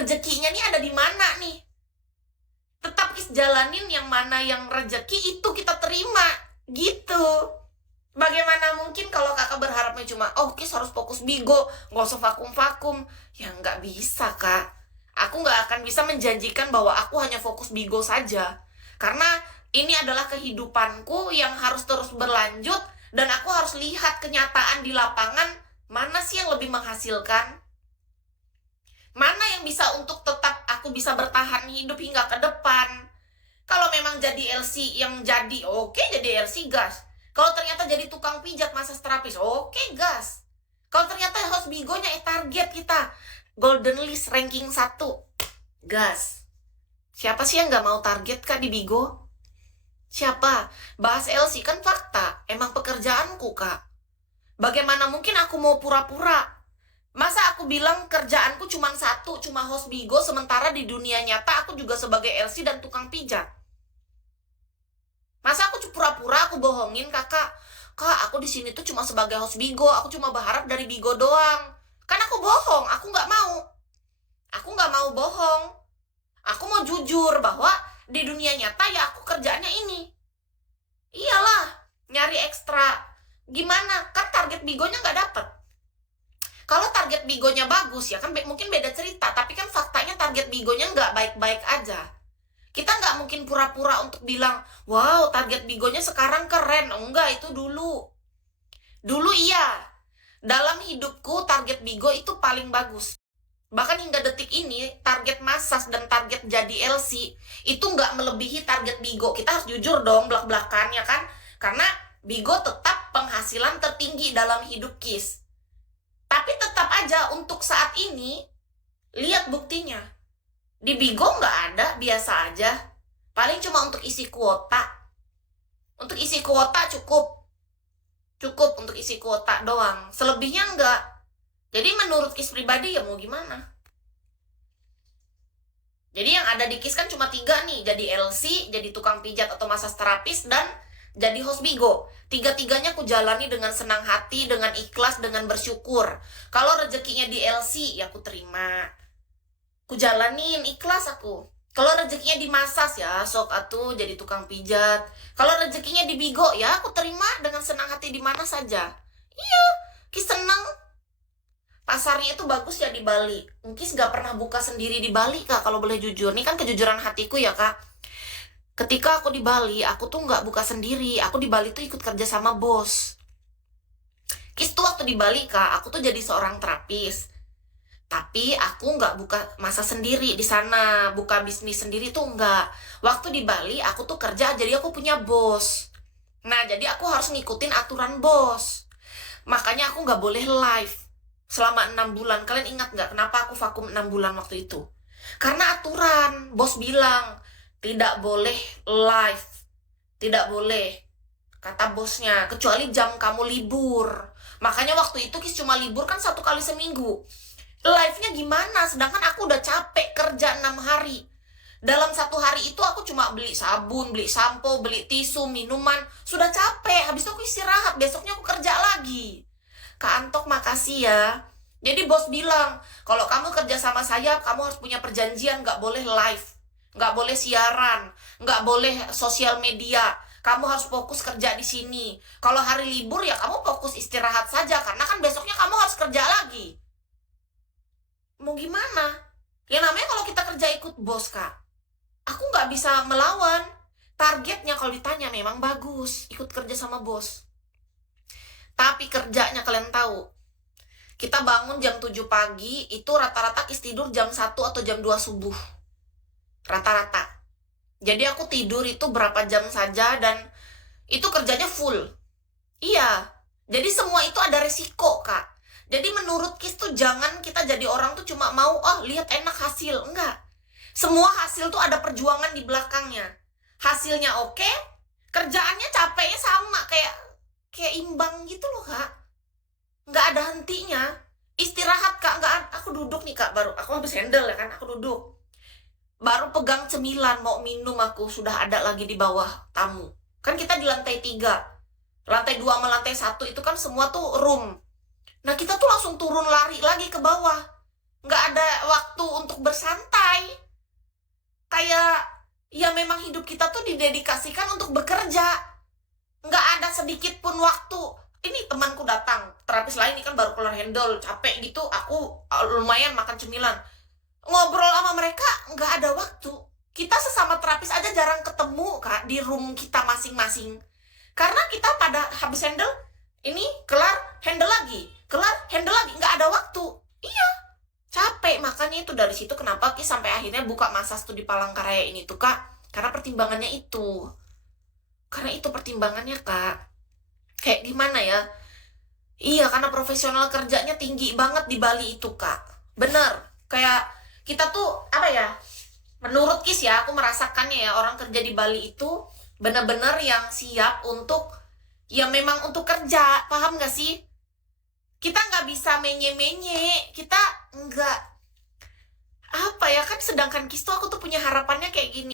rezekinya nih ada di mana nih. Tetap jalanin yang mana yang rezeki itu kita terima, gitu. Bagaimana mungkin kalau kakak berharapnya cuma, oh Kis harus fokus Bigo, nggak usah vakum-vakum. Ya nggak bisa kak. Aku nggak akan bisa menjanjikan bahwa aku hanya fokus Bigo saja. Karena ini adalah kehidupanku yang harus terus berlanjut, dan aku harus lihat kenyataan di lapangan, mana sih yang lebih menghasilkan. Mana yang bisa untuk tetap aku bisa bertahan hidup hingga ke depan. Kalau memang jadi LC yang jadi, oke jadi LC gas. Kalau ternyata jadi tukang pijat massage terapis, oke gas. Kalau ternyata host Bigonya target kita Golden List ranking 1, gas. Siapa sih yang nggak mau target kak di Bigo? Siapa? Bahas LC kan fakta, emang pekerjaanku kak. Bagaimana mungkin aku mau pura-pura? Masa aku bilang kerjaanku cuma satu, cuma host Bigo, sementara di dunia nyata aku juga sebagai LC dan tukang pijat. Masa aku pura-pura, aku bohongin kakak? Kak, aku di sini tuh cuma sebagai host Bigo, aku cuma berharap dari Bigo doang. Kan aku bohong, aku nggak mau. Aku nggak mau bohong. Aku mau jujur bahwa di dunia nyata ya aku kerjaannya ini. Iyalah, nyari ekstra. Gimana? Kan target Bigonya nggak dapet. Kalau target Bigonya bagus ya kan mungkin beda cerita, tapi kan faktanya target Bigonya nggak baik-baik aja. Kita nggak mungkin pura-pura untuk bilang, wow target Bigonya sekarang keren. Enggak, itu dulu. Dulu iya. Dalam hidupku target Bigo itu paling bagus. Bahkan hingga detik ini, target massage dan target jadi LC itu nggak melebihi target Bigo. Kita harus jujur dong belak-belakannya kan. Karena Bigo tetap penghasilan tertinggi dalam hidup Kis. Tapi tetap aja untuk saat ini, lihat buktinya. Di Bigo nggak ada, biasa aja. Paling cuma untuk isi kuota. Untuk isi kuota cukup. Cukup untuk isi kuota doang. Selebihnya nggak. Jadi menurut Kis pribadi ya mau gimana? Jadi yang ada di Kis kan cuma 3 nih. Jadi LC, jadi tukang pijat atau massage terapis, dan jadi host Bigo. 3-tiganya aku jalani dengan senang hati, dengan ikhlas, dengan bersyukur. Kalau rezekinya di LC, ya aku terima. Aku jalanin, ikhlas aku. Kalau rezekinya di massage ya, sok atuh jadi tukang pijat. Kalau rezekinya di Bigo, ya aku terima dengan senang hati di mana saja. Iya, Kis senang. Pasarnya itu bagus ya di Bali. Kis gak pernah buka sendiri di Bali kak, kalau boleh jujur. Ini kan kejujuran hatiku ya kak. Ketika aku di Bali, aku tuh nggak buka sendiri. Aku di Bali tuh ikut kerja sama bos. Kis tuh waktu di Bali kak, aku tuh jadi seorang terapis. Tapi aku nggak buka masa sendiri di sana, buka bisnis sendiri tuh nggak. Waktu di Bali aku tuh kerja, jadi aku punya bos. Nah, jadi aku harus ngikutin aturan bos. Makanya aku nggak boleh live selama 6 bulan. Kalian ingat nggak kenapa aku vakum 6 bulan waktu itu? Karena aturan, bos bilang, tidak boleh live. Tidak boleh, kata bosnya, kecuali jam kamu libur. Makanya waktu itu Kis cuma libur kan 1 kali seminggu. Live-nya gimana? Sedangkan aku udah capek kerja 6 hari. Dalam 1 hari itu aku cuma beli sabun, beli sampo, beli tisu, minuman. Sudah capek, habis itu aku istirahat. Besoknya aku kerja lagi. Kak Antok makasih ya. Jadi bos bilang, kalau kamu kerja sama saya, kamu harus punya perjanjian, nggak boleh live, nggak boleh siaran, nggak boleh sosial media. Kamu harus fokus kerja di sini. Kalau hari libur ya kamu fokus istirahat saja, karena kan besoknya kamu harus kerja lagi. Mau gimana? Ya namanya kalau kita kerja ikut bos kak. Aku nggak bisa melawan. Targetnya kalau ditanya memang bagus, ikut kerja sama bos. Tapi kerjanya kalian tahu. Kita bangun jam 7 pagi, itu rata-rata Kis tidur jam 1 atau jam 2 subuh. Rata-rata. Jadi aku tidur itu berapa jam saja, dan itu kerjanya full. Iya. Jadi semua itu ada resiko kak. Jadi menurut Kis tuh jangan kita jadi orang tuh cuma mau, oh lihat enak hasil. Enggak. Semua hasil tuh ada perjuangan di belakangnya. Hasilnya oke, kerjaannya capeknya sama, kayak imbang gitu loh kak. Nggak ada hentinya. Istirahat kak, nggak. Aku duduk nih kak, baru aku habis handle ya kan, aku duduk. Baru pegang cemilan mau minum, aku sudah ada lagi di bawah tamu. Kan kita di lantai 3. Lantai 2 sama lantai 1 itu kan semua tuh room. Nah kita tuh langsung turun lari lagi ke bawah. Nggak ada waktu untuk untuk bersantai. Kayak, ya memang hidup kita tuh didedikasikan untuk bekerja. Nggak ada sedikit pun waktu. Ini temanku datang, terapis lain ini kan baru keluar handle, capek gitu, aku lumayan makan cemilan. Ngobrol sama mereka nggak ada waktu. Kita sesama terapis aja jarang ketemu, Kak, di room kita masing-masing. Karena kita pada habis handle, ini kelar, handle lagi, nggak ada waktu. Iya, capek. Makanya itu dari situ kenapa Ki sampai akhirnya buka masa studi Palangkaraya ini tuh, Kak. Karena pertimbangannya itu. Karena itu pertimbangannya, Kak. Kayak gimana ya? Iya, karena profesional kerjanya tinggi banget di Bali itu, Kak. Bener. Kayak kita tuh, apa ya? Menurut Kis ya, aku merasakannya ya, orang kerja di Bali itu bener-bener yang siap untuk, ya memang untuk kerja. Paham gak sih? Kita nggak bisa menye-menye. Kita nggak, apa ya, kan sedangkan Kis tuh aku tuh punya harapannya kayak gini.